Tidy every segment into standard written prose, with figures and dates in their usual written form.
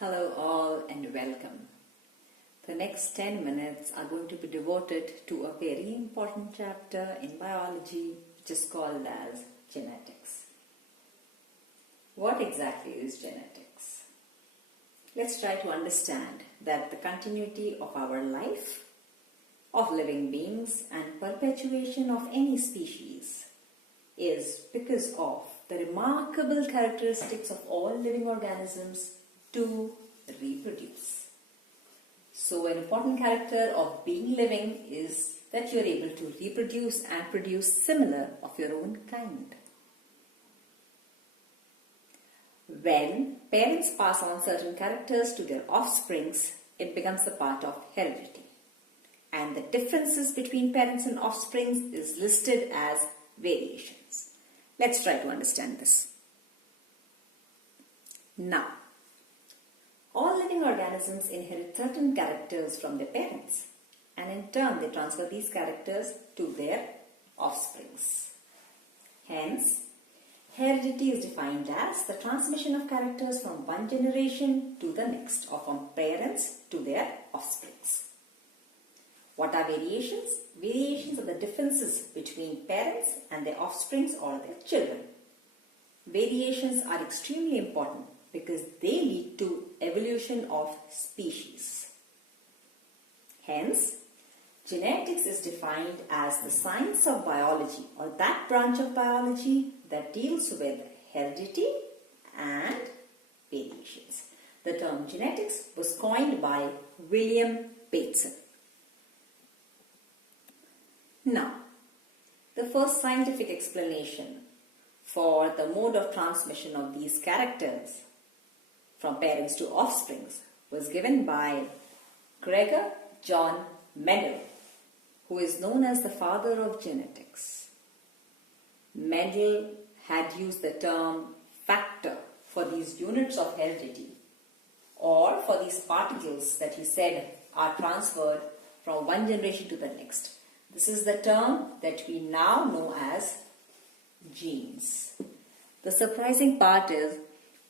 Hello all and welcome. The next 10 minutes are going to be devoted to a very important chapter in biology which is called as genetics. What exactly is genetics? Let's try to understand that the continuity of our life, of living beings and perpetuation of any species is because of the remarkable characteristics of all living organisms to reproduce. So an important character of being living is that you are able to reproduce and produce similar of your own kind. When parents pass on certain characters to their offsprings, it becomes a part of heredity. And the differences between parents and offsprings is listed as variations. Let's try to understand this. Now, all living organisms inherit certain characters from their parents, and in turn they transfer these characters to their offsprings. Hence, heredity is defined as the transmission of characters from one generation to the next, or from parents to their offsprings. What are variations? Variations are the differences between parents and their offsprings or their children. Variations are extremely important because they lead to evolution of species. Hence, genetics is defined as the science of biology or that branch of biology that deals with heredity and variations. The term genetics was coined by William Bateson. Now, the first scientific explanation for the mode of transmission of these characters from parents to offsprings was given by Gregor John Mendel, who is known as the father of genetics. Mendel had used the term factor for these units of heredity or for these particles that he said are transferred from one generation to the next. This is the term that we now know as genes. The surprising part is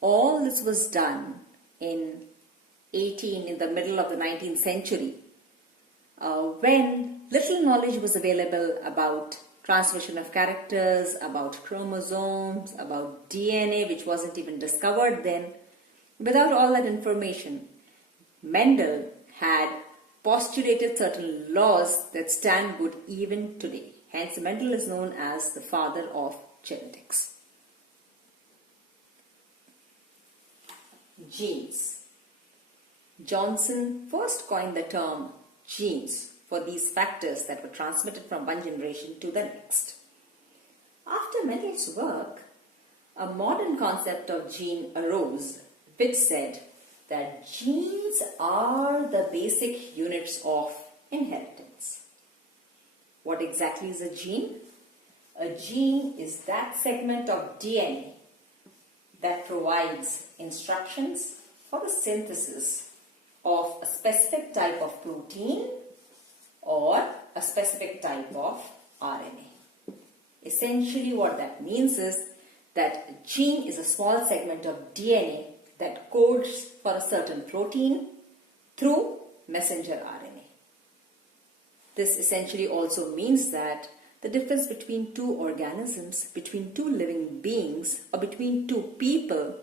all this was done in the middle of the 19th century when little knowledge was available about transmission of characters, about chromosomes, about DNA, which wasn't even discovered then. Without all that information, Mendel had postulated certain laws that stand good even today. Hence, Mendel is known as the father of genetics. Genes. Johnson first coined the term genes for these factors that were transmitted from one generation to the next. After Mendel's work, a modern concept of gene arose which said that genes are the basic units of inheritance. What exactly is a gene? A gene is that segment of DNA that provides instructions for the synthesis of a specific type of protein or a specific type of RNA. Essentially what that means is that a gene is a small segment of DNA that codes for a certain protein through messenger RNA. This essentially also means that the difference between two organisms, between two living beings, or between two people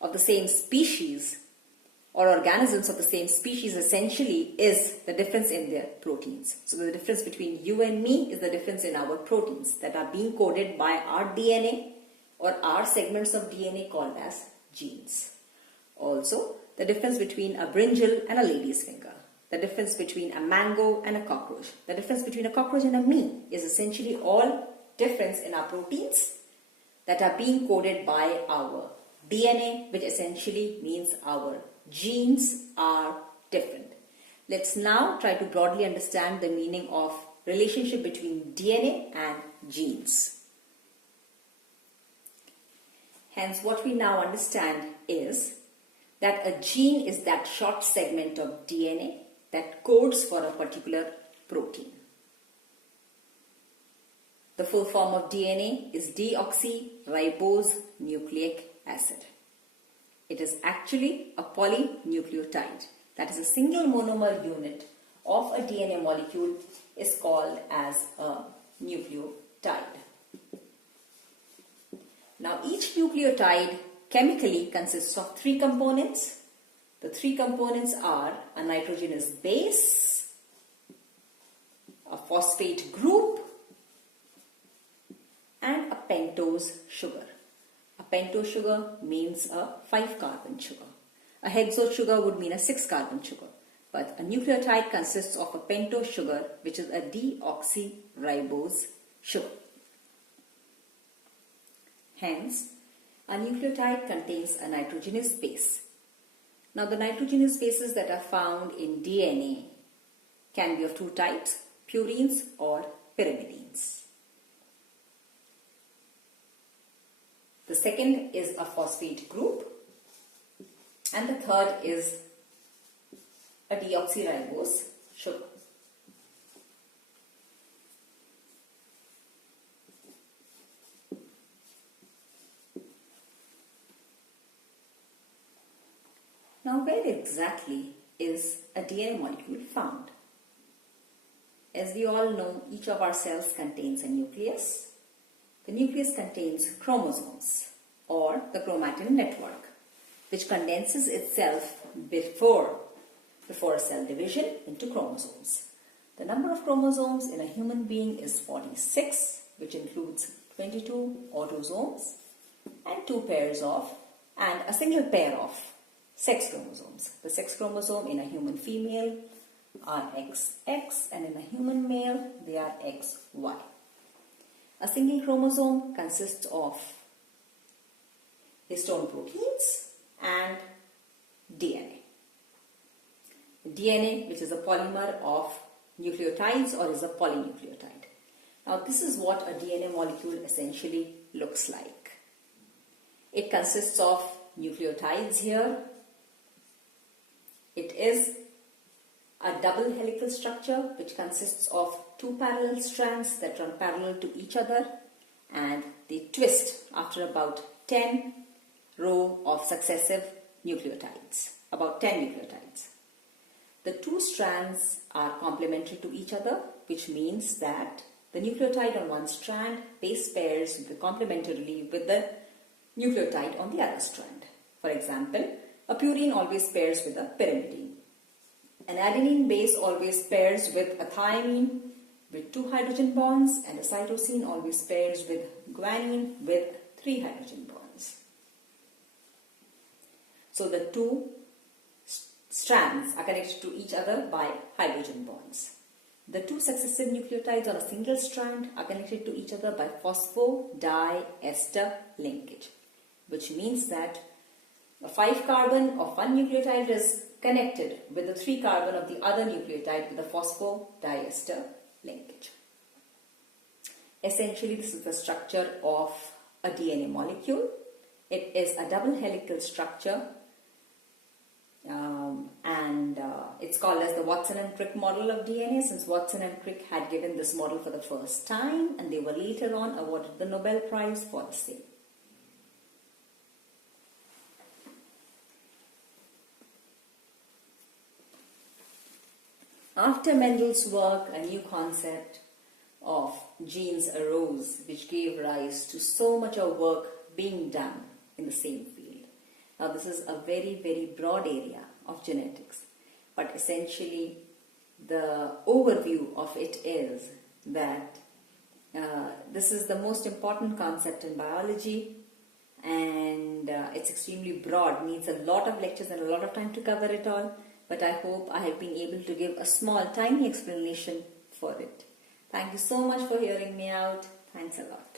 of the same species or organisms of the same species essentially is the difference in their proteins. So the difference between you and me is the difference in our proteins that are being coded by our DNA or our segments of DNA called as genes. Also, the difference between a brinjal and a lady's finger, the difference between a mango and a cockroach, the difference between a cockroach and a me is essentially all difference in our proteins that are being coded by our DNA, which essentially means our genes are different. Let's now try to broadly understand the meaning of relationship between DNA and genes. Hence, what we now understand is that a gene is that short segment of DNA that codes for a particular protein. The full form of DNA is deoxyribose nucleic acid. It is actually a polynucleotide. That is, a single monomer unit of a DNA molecule is called as a nucleotide. Now, each nucleotide chemically consists of three components. The three components are a nitrogenous base, a phosphate group, and a pentose sugar. A pentose sugar means a 5-carbon sugar. A hexose sugar would mean a 6-carbon sugar. But a nucleotide consists of a pentose sugar, which is a deoxyribose sugar. Hence, a nucleotide contains a nitrogenous base. Now, the nitrogenous bases that are found in DNA can be of two types, purines or pyrimidines. The second is a phosphate group, and the third is a deoxyribose sugar. Now, where exactly is a DNA molecule found? As we all know, each of our cells contains a nucleus. The nucleus contains chromosomes or the chromatin network, which condenses itself before cell division into chromosomes. The number of chromosomes in a human being is 46, which includes 22 autosomes and a single pair of sex chromosomes. The sex chromosome in a human female are XX, and in a human male they are XY. A single chromosome consists of histone proteins and DNA. DNA, which is a polymer of nucleotides or is a polynucleotide. Now, this is what a DNA molecule essentially looks like. It consists of nucleotides here. It is a double helical structure which consists of two parallel strands that run parallel to each other, and they twist after about 10 rows of successive nucleotides, about 10 nucleotides. The two strands are complementary to each other, which means that the nucleotide on one strand base pairs complementarily with the nucleotide on the other strand. For example, a purine always pairs with a pyrimidine. An adenine base always pairs with a thymine with 2 hydrogen bonds, and a cytosine always pairs with guanine with 3 hydrogen bonds. So the two strands are connected to each other by hydrogen bonds. The two successive nucleotides on a single strand are connected to each other by phosphodiester linkage, which means that a 5-carbon of one nucleotide is connected with the 3-carbon of the other nucleotide with a phosphodiester linkage. Essentially, this is the structure of a DNA molecule. It is a double helical structure, and it's called as the Watson and Crick model of DNA, since Watson and Crick had given this model for the first time, and they were later on awarded the Nobel Prize for the same. After Mendel's work, a new concept of genes arose, which gave rise to so much of work being done in the same field. Now, this is a very, very broad area of genetics, but essentially the overview of it is that this is the most important concept in biology, and it's extremely broad, needs a lot of lectures and a lot of time to cover it all. But I hope I have been able to give a small, tiny explanation for it. Thank you so much for hearing me out. Thanks a lot.